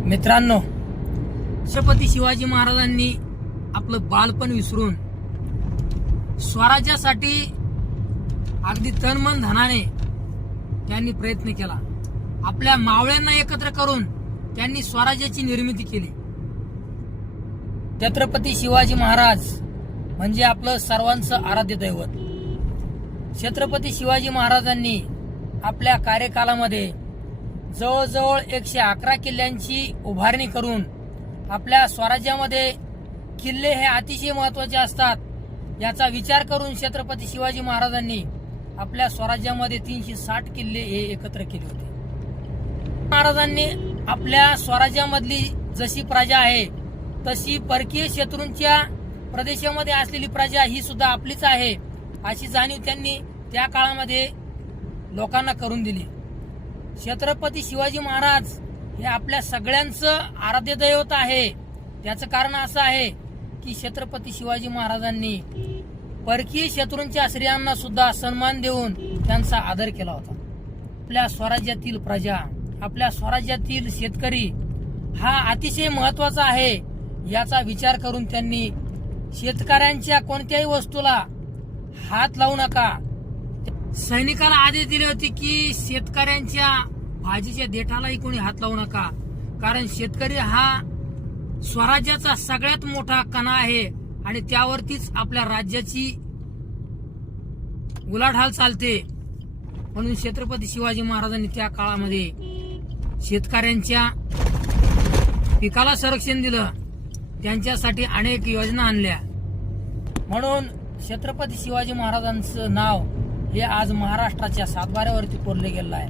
मित्रांनो, छत्रपती शिवाजी महाराजांनी आपलं बालपण विसरून स्वराज्यासाठी अगदी तनमन धनाने त्यांनी प्रयत्न केला. आपल्या मावळ्यांना एकत्र करून त्यांनी स्वराज्याची निर्मिती केली. छत्रपती शिवाजी महाराज म्हणजे आपलं सर्वांचं आराध्य दैवत. छत्रपती शिवाजी महाराजांनी आपल्या कार्यकालामध्ये जवळजवळ 111 किल्ल्यांची उभारणी करून आपल्या स्वराज्यामध्ये किल्ले हे अतिशय महत्त्वाचे असतात याचा विचार करून छत्रपती शिवाजी महाराजांनी आपल्या स्वराज्यामध्ये 360 किल्ले हे एकत्र केले होते. महाराजांनी आपल्या स्वराज्यामधली जशी प्रजा आहे तशी परकीय शत्रूंच्या प्रदेशामध्ये असलेली प्रजा ही सुद्धा आपलीच आहे अशी जाणीव त्यांनी त्या काळामध्ये लोकांना करून दिली. छत्रपती शिवाजी महाराज हे आपल्या सगळ्यांचं आराध्य दैवत आहे. त्याचं कारण असं आहे की छत्रपती शिवाजी महाराजांनी परकीय शत्रूंच्या स्त्रियांना सुद्धा सन्मान देऊन त्यांचा आदर केला होता. आपल्या स्वराज्यातील प्रजा, आपल्या स्वराज्यातील शेतकरी हा अतिशय महत्वाचा आहे याचा विचार करून त्यांनी शेतकऱ्यांच्या कोणत्याही वस्तूला हात लावू नका. सैनिकाला आदेश दिले होते की शेतकऱ्यांच्या भाजीच्या देठालाही कोणी हात लावू नका, कारण शेतकरी हा स्वराज्याचा सगळ्यात मोठा कणा आहे आणि त्यावरतीच आपल्या राज्याची उलाढाल चालते. म्हणून छत्रपती शिवाजी महाराजांनी त्या काळामध्ये शेतकऱ्यांच्या पिकाला संरक्षण दिलं, त्यांच्यासाठी अनेक योजना आणल्या. म्हणून छत्रपती शिवाजी महाराजांचं नाव हे आज महाराष्ट्राच्या सातबाऱ्यावरती कोरले गेलं आहे.